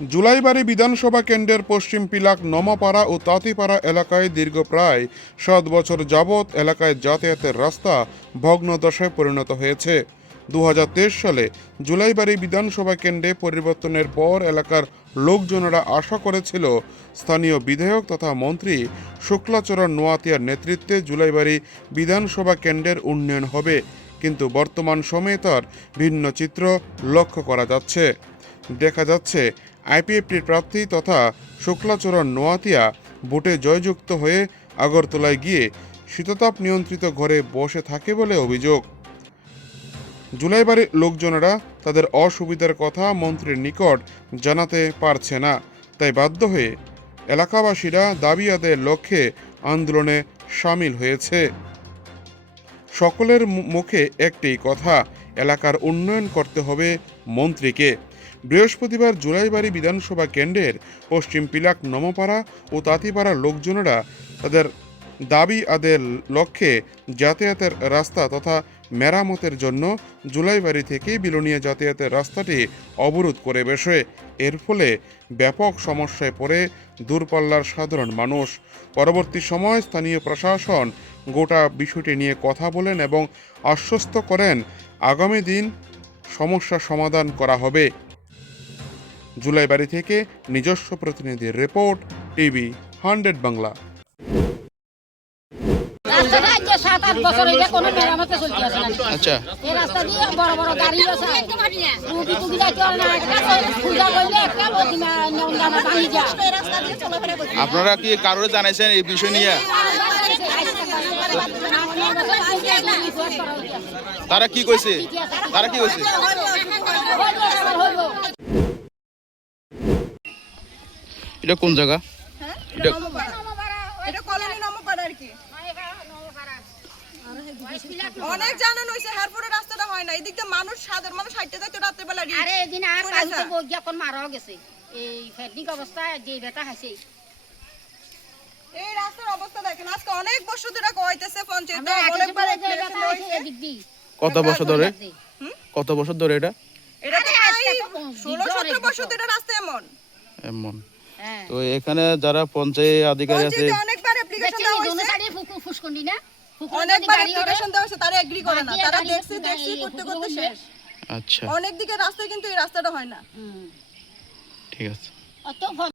জুলাইবাড়ি বিধানসভা কেন্দ্রের পশ্চিম পিলাক নমপাড়া ও তাঁতিপাড়া এলাকায় দীর্ঘ প্রায় 7 বছর যাবৎ এলাকায় যাতায়াতের রাস্তা ভগ্নদশায় পরিণত হয়েছে। 2023 সালে জুলাইবাড়ি বিধানসভা কেন্দ্রে পরিবর্তনের পর এলাকার লোকজনেরা আশা করেছিল স্থানীয় বিধায়ক তথা মন্ত্রী শুক্লাচরণ নোয়াতিয়ার নেতৃত্বে জুলাইবাড়ি বিধানসভা কেন্দ্রের উন্নয়ন হবে, কিন্তু বর্তমান সময়ে তার ভিন্ন চিত্র লক্ষ্য করা যাচ্ছে। দেখা যাচ্ছে আইপিএফটির প্রার্থী তথা শুক্লাচরণ নোয়াতিয়া ভোটে জয়যুক্ত হয়ে আগরতলায় গিয়ে শীততাপ নিয়ন্ত্রিত ঘরে বসে থাকে বলে অভিযোগ। জুলাইবাড়ির লোকজনেরা তাদের অসুবিধার কথা মন্ত্রীর নিকট জানাতে পারছে না, তাই বাধ্য হয়ে এলাকাবাসীরা দাবি আদায়ের লক্ষ্যে আন্দোলনে সামিল হয়েছে। সকলের মুখে একটি কথা, এলাকার উন্নয়ন করতে হবে মন্ত্রীকে। বৃহস্পতিবার জুলাইবাড়ি বিধানসভা কেন্দ্রের পশ্চিম পিলাক নমপাড়া ও তাঁতিপাড়ার লোকজনেরা তাদের দাবি আদায়ের লক্ষ্যে যাতায়াতের রাস্তা তথা মেরামতের জন্য জুলাইবাড়ি থেকে বিলোনিয়া যাতায়াতের রাস্তাটি অবরোধ করে বসে। এর ফলে ব্যাপক সমস্যায় পড়ে দূরপাল্লার সাধারণ মানুষ। পরবর্তী সময় স্থানীয় প্রশাসন গোটা বিষয়টি নিয়ে কথা বলেন এবং আশ্বস্ত করেন আগামী দিন সমস্যা সমাধান করা হবে। জুলাইবাড়ি থেকে নিজস্ব প্রতিনিধির রিপোর্ট, টিভি 100 বাংলা। আচ্ছা, আপনারা কি কারোর জানাইছেন এই বিষয় নিয়ে? তারা কি কইছে? এটা কোন জায়গা? এটা কলোনি নমপাড়া আর কি। অনেক জানানো হইছে, হারপুরে রাস্তাটা হয় না। এদিক দিয়ে মানুষ, সাধারণ মানুষ হাঁটতে যাইতো রাতের বেলা। আরে এদিন আর কালকে বইয়া কোন মারা গেছে। এই ফেডনিক অবস্থা যে বেটা হাসে। এই রাস্তার অবস্থা দেখেন, আজকে অনেক বছর ধরে কইতেছে পঞ্চায়েত অনেকবার ইলেকশন হইছে। কত বছর ধরে? কত বছর ধরে এটা? এটা তো 16-17 বছর ধরে রাস্তা এমন। তো এখানে যারা পঞ্চায়েত আধিকারিক আছে, অনেকবার অ্যাপ্লিকেশন দেওয়া হইছে। দোনো সাইডে ফুসকুন্ডি না? অনেকবার অ্যাপ্লিকেশন দেওয়া হইছে, তারা এগ্রি করে না। তারা দেখছি করতে শেষ। আচ্ছা, অনেক দিকে রাস্তা, কিন্তু এই রাস্তাটা হয় না। ঠিক আছে।